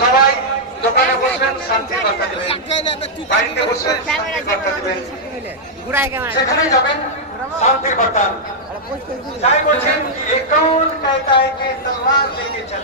সবাই দোকানে বসবেন, শান্তির বার্তা দেবেন। বাড়িতে বসবেন, শান্তির বার্তা দেবেন। সেখানে যাবেন, শান্তির বার্তা। তাই বলছেন, एक कौन कहता है कि तलवार लेके चल।